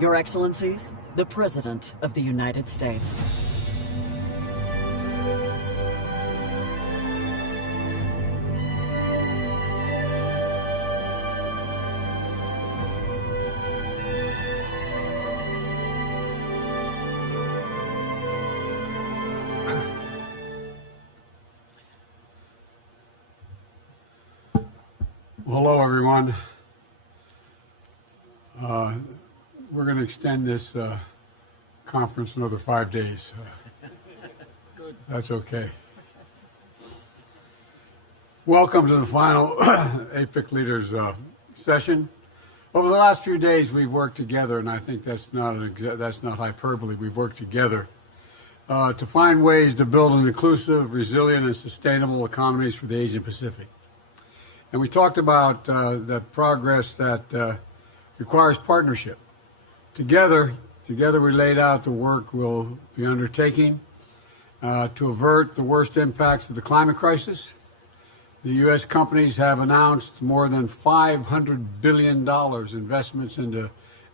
Your Excellencies, the President of the United States. Hello, everyone. We're going to extend this conference another 5 days. Good. That's okay. Welcome to the final APEC Leaders session. Over the last few days, we've worked together, and I think that's not hyperbole. We've worked together to find ways to build an inclusive, resilient, and sustainable economies for the Asian Pacific. And we talked about the progress that requires partnership. Together we laid out the work we'll be undertaking to avert the worst impacts of the climate crisis. The U.S. companies have announced more than $500 billion investments into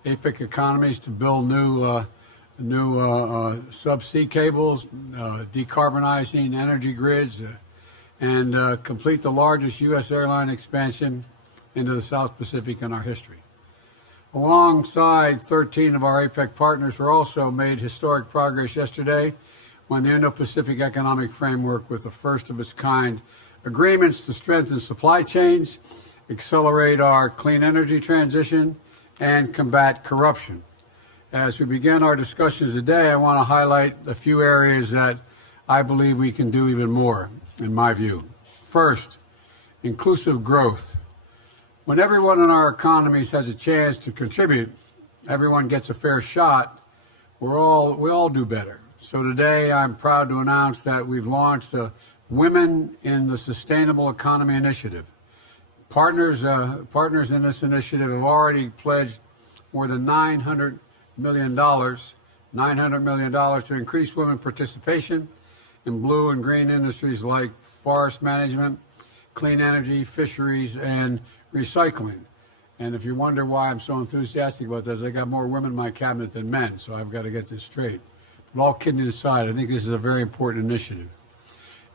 APEC economies to build new subsea cables, decarbonizing energy grids, and complete the largest U.S. airline expansion into the South Pacific in our history. Alongside 13 of our APEC partners, we also made historic progress yesterday when the Indo-Pacific Economic Framework, with the first of its kind agreements to strengthen supply chains, accelerate our clean energy transition, and combat corruption. As we begin our discussions today, I want to highlight a few areas that I believe we can do even more, in my view. First, inclusive growth. When everyone in our economies has a chance to contribute, everyone gets a fair shot, we all do better. So today I'm proud to announce that we've launched the Women in the Sustainable Economy Initiative. Partners in this initiative have already pledged more than $900 million to increase women participation in blue and green industries like forest management, clean energy, fisheries, and recycling. And if you wonder why I'm so enthusiastic about this, I got more women in my cabinet than men, so I've got to get this straight. But all kidding aside, I think this is a very important initiative,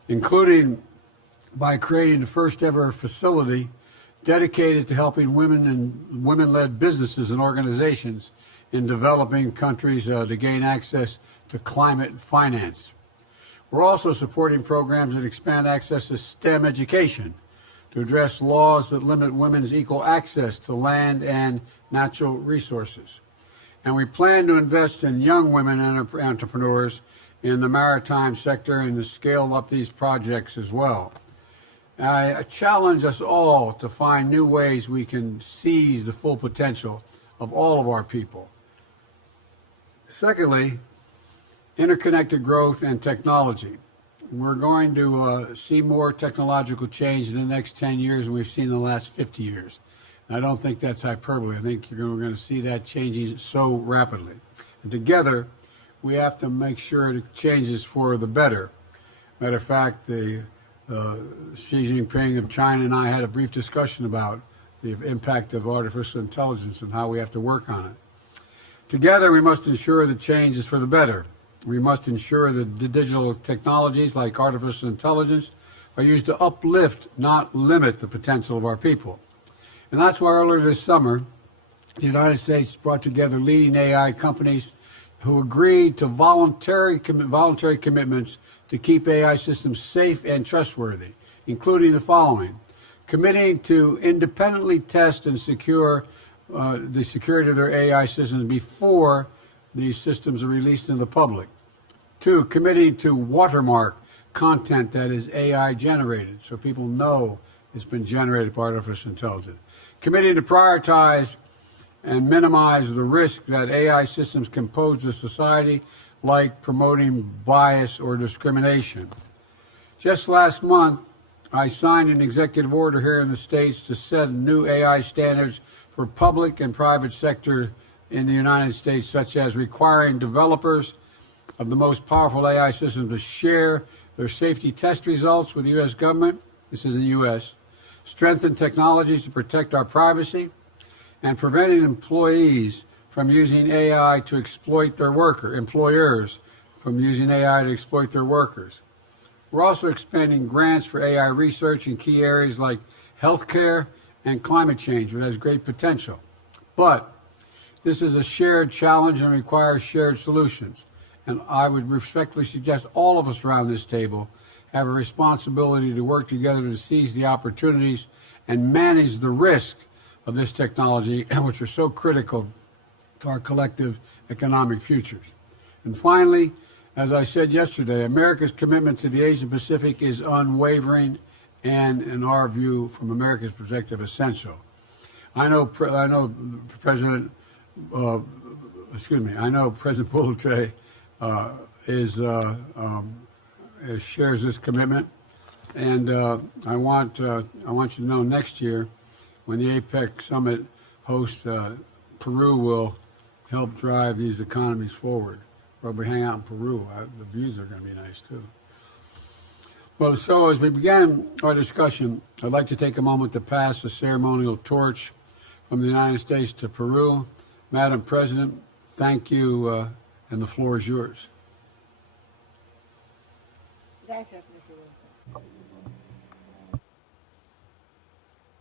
including by creating the first ever facility dedicated to helping women and women-led businesses and organizations in developing countries to gain access to climate finance. We're also supporting programs that expand access to STEM education to address laws that limit women's equal access to land and natural resources. And we plan to invest in young women entrepreneurs in the maritime sector and to scale up these projects as well. I challenge us all to find new ways we can seize the full potential of all of our people. Secondly, interconnected growth and technology. We're going to see more technological change in the next 10 years than we've seen in the last 50 years. And I don't think that's hyperbole. I think we're going to see that changing so rapidly. And together, we have to make sure it changes for the better. Matter of fact, Xi Jinping of China and I had a brief discussion about the impact of artificial intelligence and how we have to work on it. Together, we must ensure the change is for the better. We must ensure that the digital technologies like artificial intelligence are used to uplift, not limit the potential of our people. And that's why earlier this summer, the United States brought together leading AI companies who agreed to voluntary commitments to keep AI systems safe and trustworthy, including the following: committing to independently test and secure the security of their AI systems before these systems are released in the public. 2, committing to watermark content that is AI generated so people know it's been generated by artificial intelligence. Committing to prioritize and minimize the risk that AI systems can pose to society, like promoting bias or discrimination. Just last month, I signed an executive order here in the States to set new AI standards for public and private sector in the United States, such as requiring developers of the most powerful AI systems to share their safety test results with the U.S. government. This is in the U.S. Strengthen technologies to protect our privacy, and preventing employees from using AI to exploit their employers from using AI to exploit their workers. We're also expanding grants for AI research in key areas like healthcare and climate change, which has great potential. But this is a shared challenge and requires shared solutions. And I would respectfully suggest all of us around this table have a responsibility to work together to seize the opportunities and manage the risk of this technology, which are so critical to our collective economic futures. And finally, as I said yesterday, America's commitment to the Asia Pacific is unwavering and, in our view, from America's perspective, essential. I know President Bouteflika shares this commitment, and I want you to know next year, when the APEC Summit hosts, Peru will help drive these economies forward. Probably hang out in Peru. The views are going to be nice too. Well, so as we begin our discussion, I'd like to take a moment to pass the ceremonial torch from the United States to Peru. Madam President, thank you, and the floor is yours. Gracias, Presidente.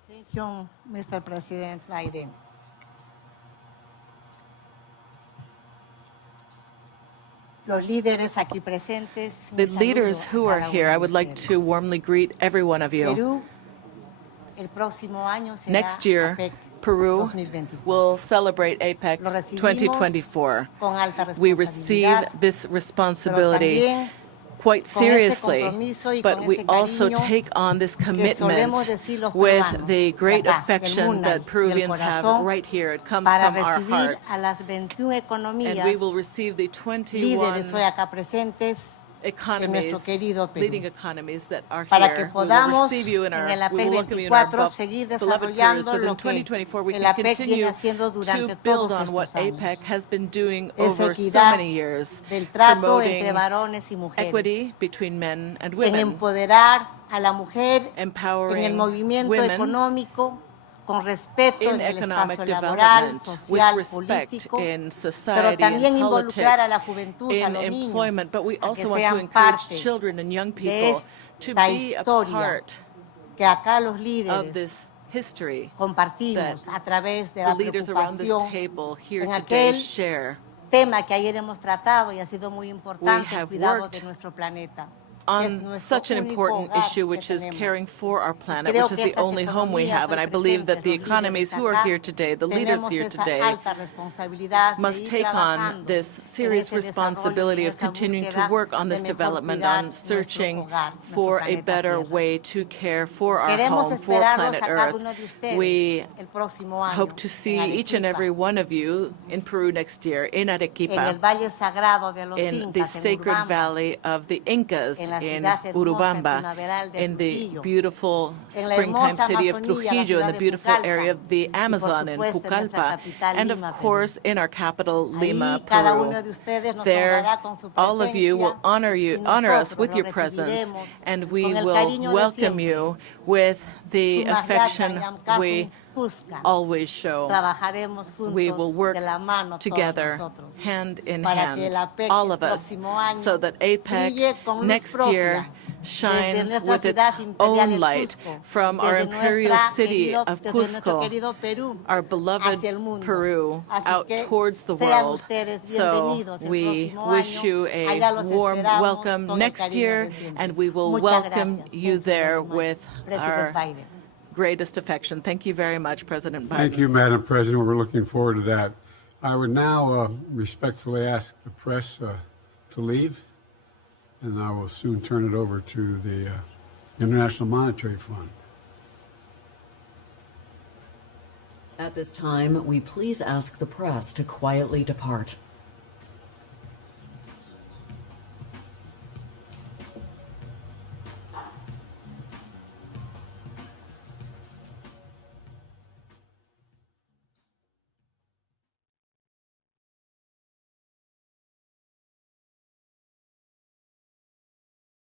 Thank you, Mr. President Biden. The leaders who are here, I would like to warmly greet every one of you. Next year, Peru will celebrate APEC 2024. We receive this responsibility quite seriously, but we also take on this commitment with the great affection that Peruvians have right here. It comes from our hearts. And we will receive the 21 economies, leading economies that are here. We will receive you in our, we will welcome you in our beloved Peru, so that in 2024 we can continue to build on what APEC has been doing over so many years, promoting equity between men and women, empowering women in economic development, with respect in society and politics, in employment, but we also want to encourage children and young people to be a part of this history that the leaders around this table here today share. We have worked on such an important issue, which is caring for our planet, which is the only home we have. And I believe that the economies who are here today, the leaders here today, must take on this serious responsibility of continuing to work on this development, on searching for a better way to care for our home, for planet Earth. We hope to see each and every one of you in Peru next year, in Arequipa, in the sacred valley of the Incas, in Urubamba, in the beautiful springtime city of Trujillo, in the beautiful area of the Amazon in Pucallpa, and of course in our capital, Lima, Peru. There, all of you will honor us with your presence, and we will welcome you with the affection we always show. We will work together, hand in hand, all of us, so that APEC next year shines with its own light from our imperial city of Cusco, our beloved Peru, out towards the world. So we wish you a warm welcome next year, and we will welcome you there with our greatest affection. Thank you very much, President Biden. Thank you, Madam President. We're looking forward to that. I would now respectfully ask the press to leave, and I will soon turn it over to the International Monetary Fund. At this time, we please ask the press to quietly depart.